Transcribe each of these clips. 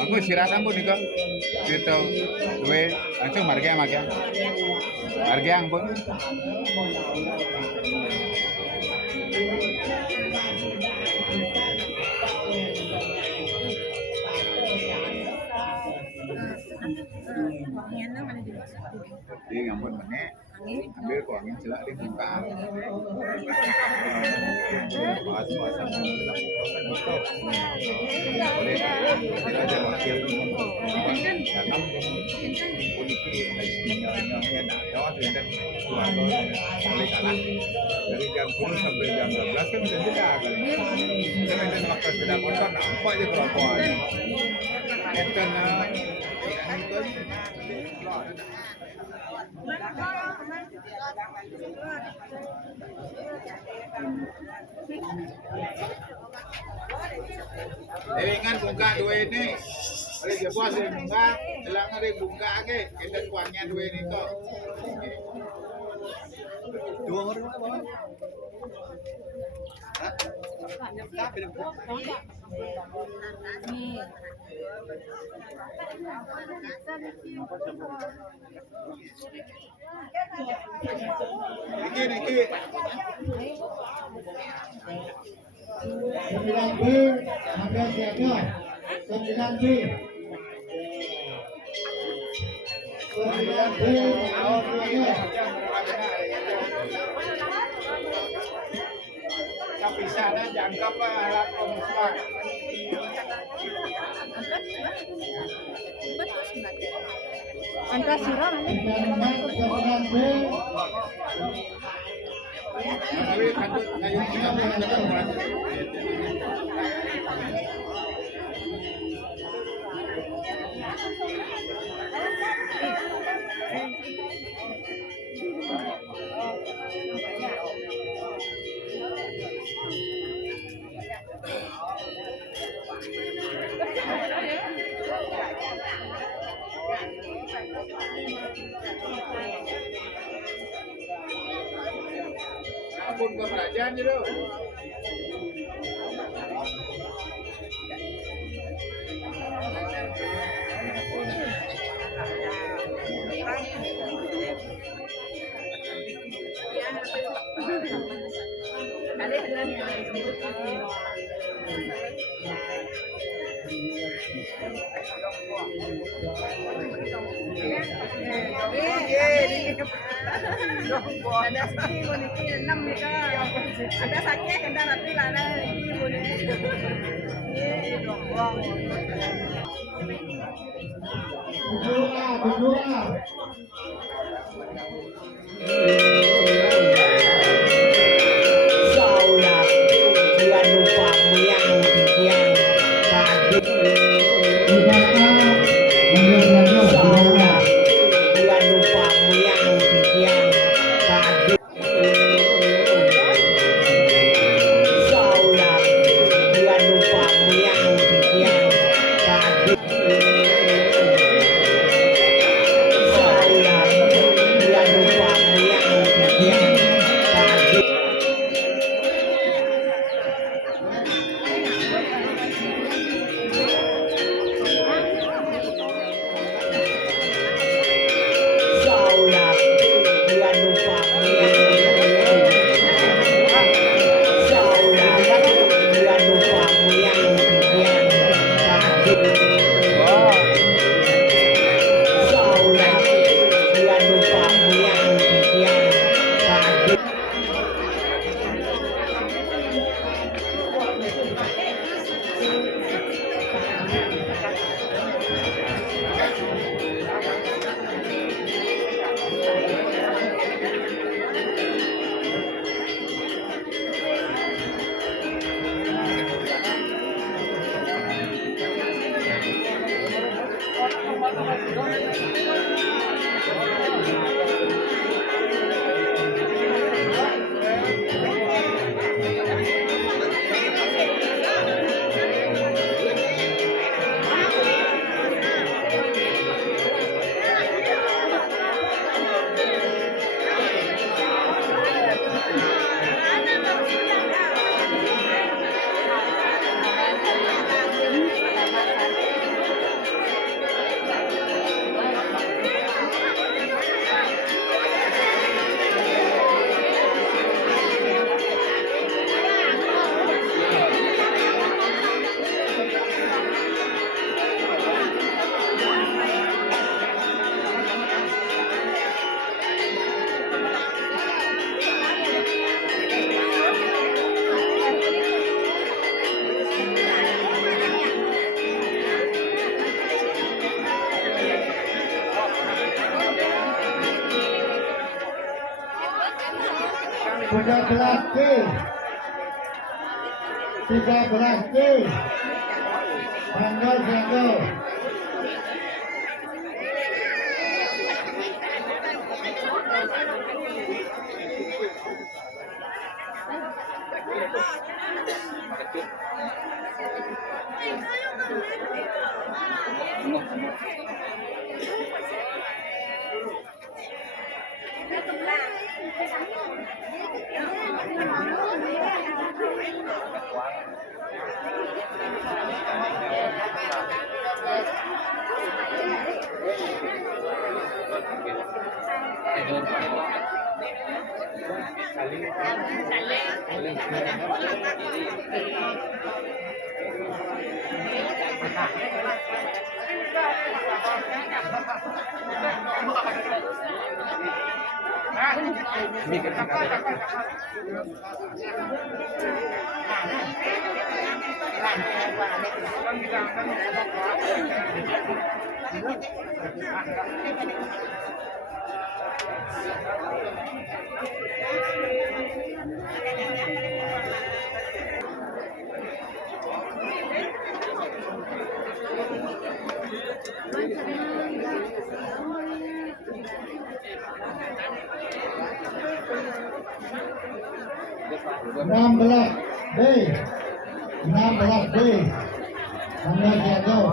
Aku istirahat ampun nih kok. Gitu. Gue langsung marga makan. Marga ampun. Jadi ngampun mana? Ambil kuangin celak di muka. Puasa boleh kita ada wakil datang uniki yang ada dan keluarga boleh kalah dari jam 10 sampai jam 12 kan bisa juga kali kita main waktu sepeda motor nampak aja keropokan itu Elingan bunga dua ini, oleh jelas bunga, jelang ada bunga ke, kita kuangnya dua ini toh. Dua orang apa? Niki. 9B, Anda siaga. 9B. 9B, awal siaga. Tapi sana jangkap alat pemusnah. Angka siram ini. 9B. Tapi kantor kayu kita Ampun ke kerajaan gitu. Ada sakit boniti 6 nih kak. Ada sakit kena nanti lah ada ini boniti. Berdoa. Saulah Tuhan lupa yang tadi Saulah Tuhan lupa yang tadi Saulah Tuhan lupa yang tadi Saulah Tanggal tanggal. Enam belas B, tanggal jatuh.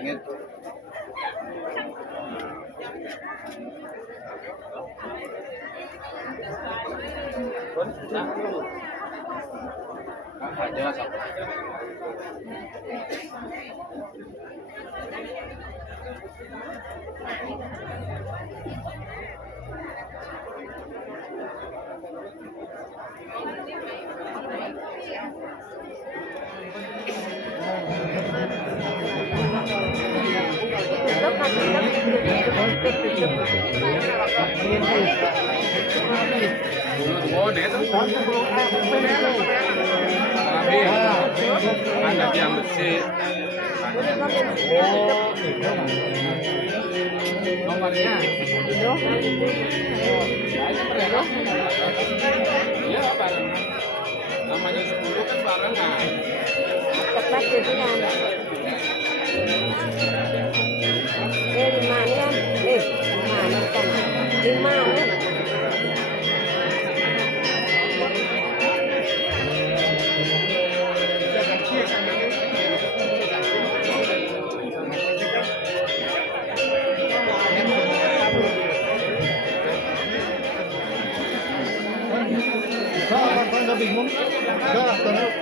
Ingat. Ada yang bersih. Nomornya. Ya barengan. Namanya 10 kan barengan. Cepat gitu kan. Lima kan? Lima kan? Lima kan? Bingung, dah terus.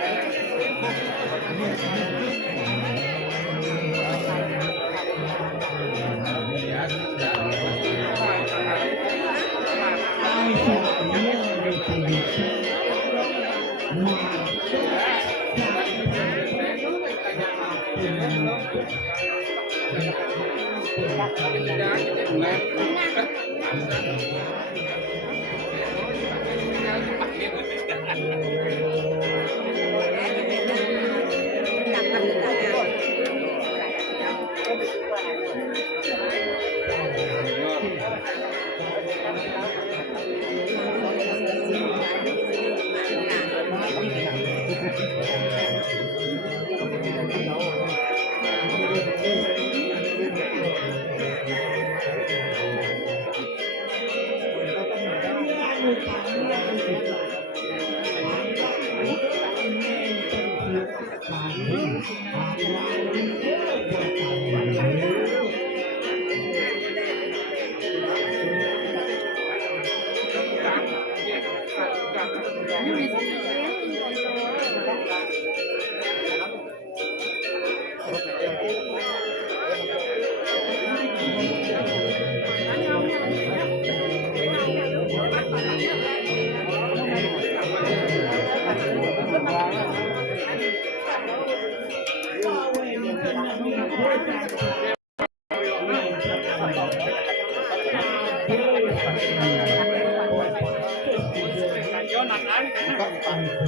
Saulah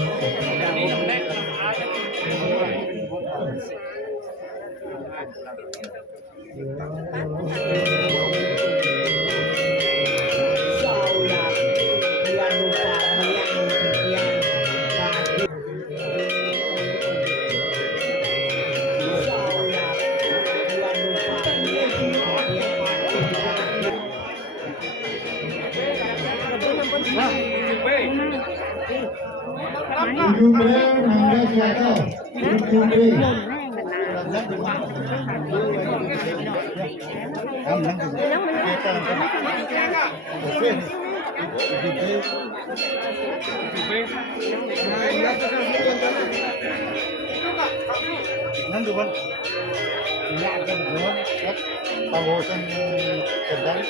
Jangan lupa menyang Padu Saulah Jangan lupa tujuh B Mangga Siaga tujuh B nanti kan ini akan buat kawasan kedai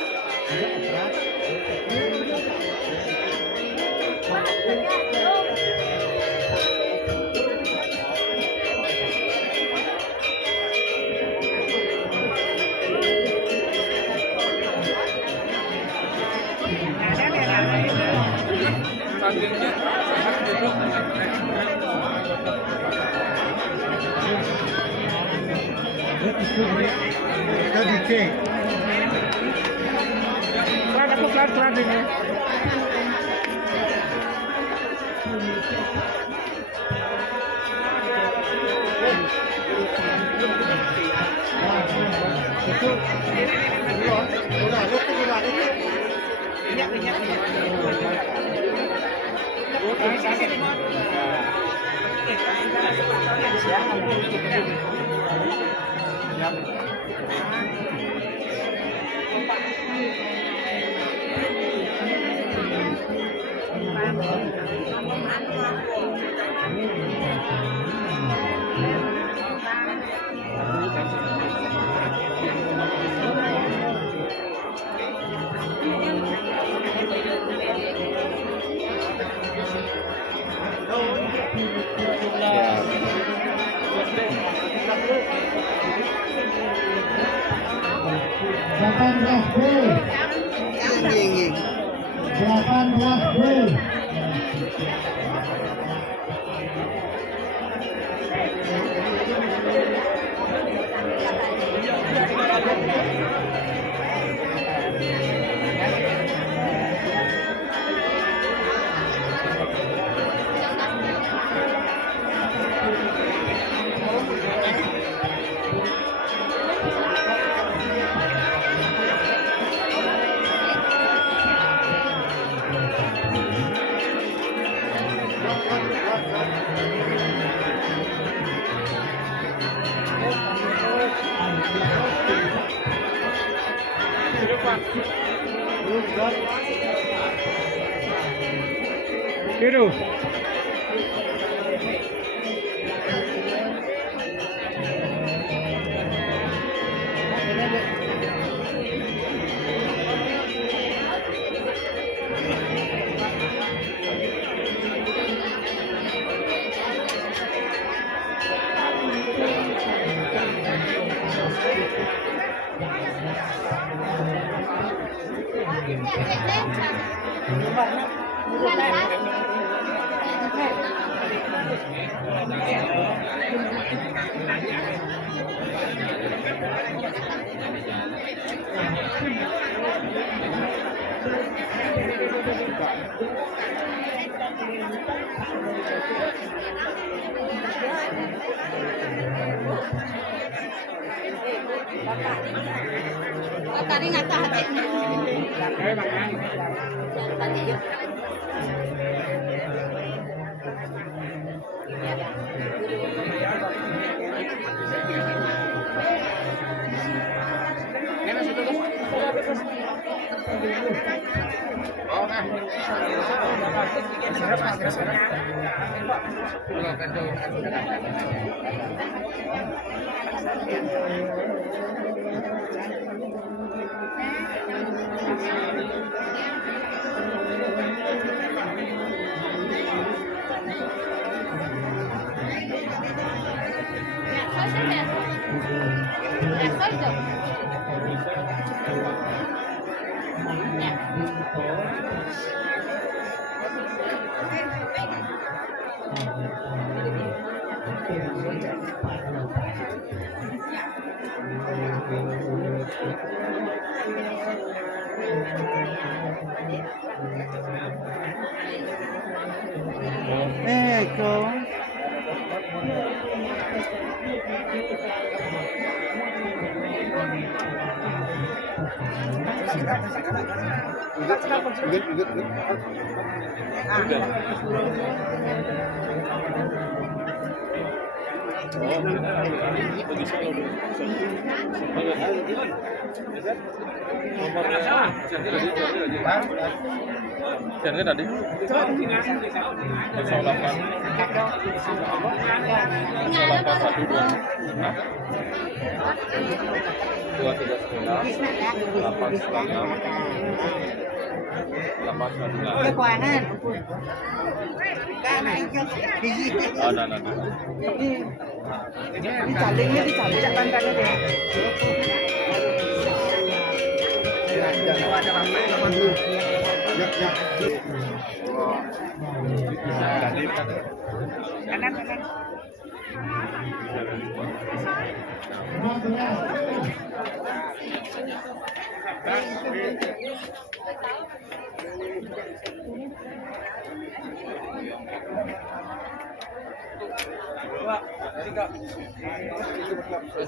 kita dicek. Kelar ini. Tiru. Tadi nggak tahu hati. Ecco. Jangan tadi. Cái quà nó cái này cái gì đi trả linh đi trả linh ban cái này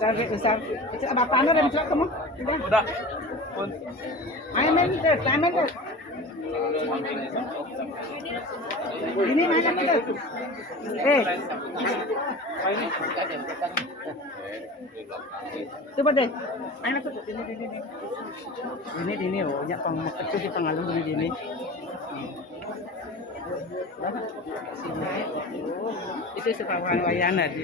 kanan besar bapaknya dan surat kamu udah main deh ini mana kita coba deh main aku ini oh ya kecil di pengalung ini itu sepawan wayana di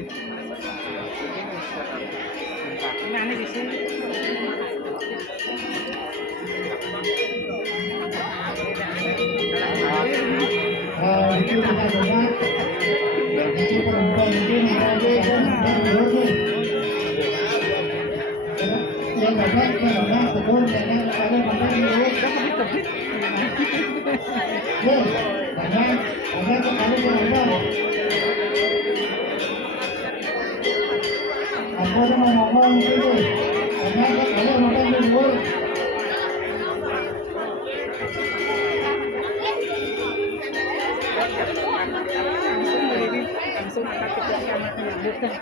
mana di sini itu kita coba itu perempuan itu yang dapat betul karena kalau makan dulu karena kalau berapa aku mau ngomong itu karena kalau makan dulu langsung angkat ke belakang menyambut kan.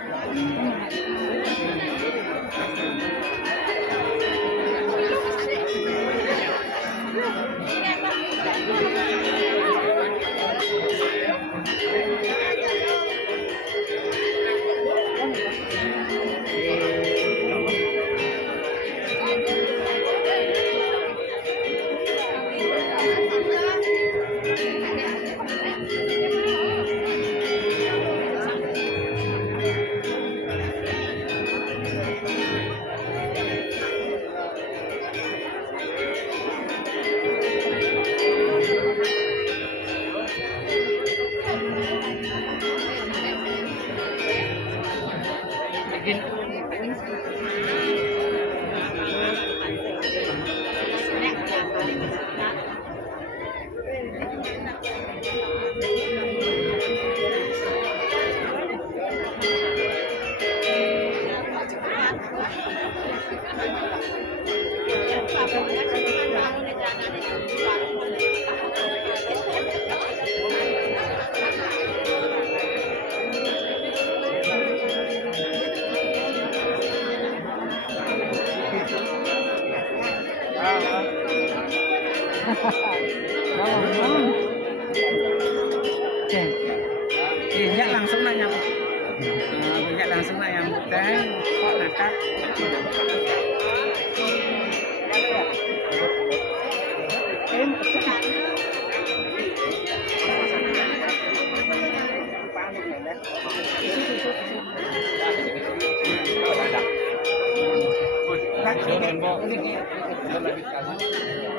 Banyak langsung nanya, banyak langsung nanya teh, kok nakap.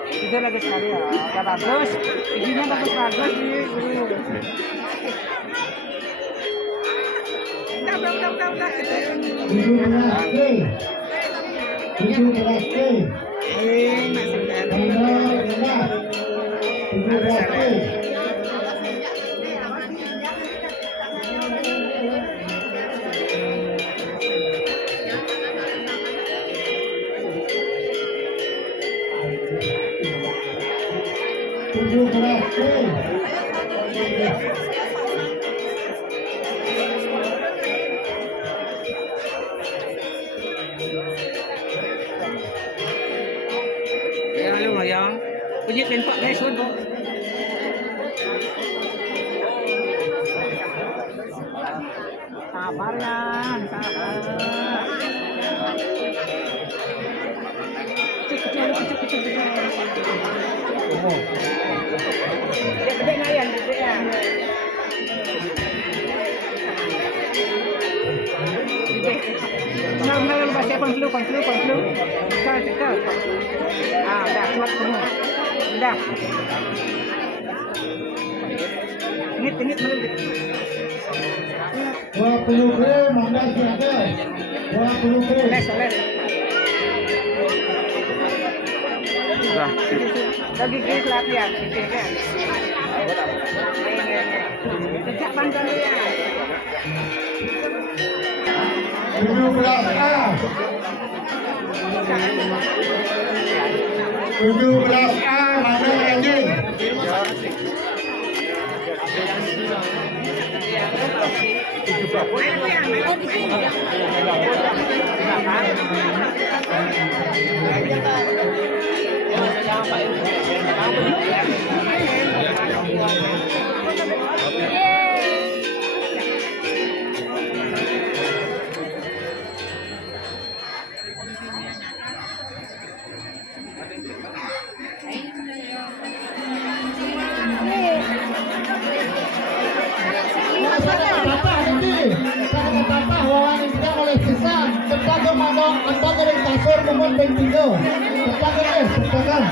Itu lagi sekali ya, udah bagus, giginya bagus nih. Udah. Itu berarti. Masih dari. Sabar Yan, sabar. Kecil. Gede nggak Yan? Gede ya. Benar lepas ya konflu. Cekel. Ah, udah kuat semua. Udah. Ini menit. 20 gram Anda siaga. 20 gram. Les. Udah. Lagi guys latihan, gitu kan. Sejak panjang ya. 17A. 17A mana anjing? Kasur nomor 23. Tepakan.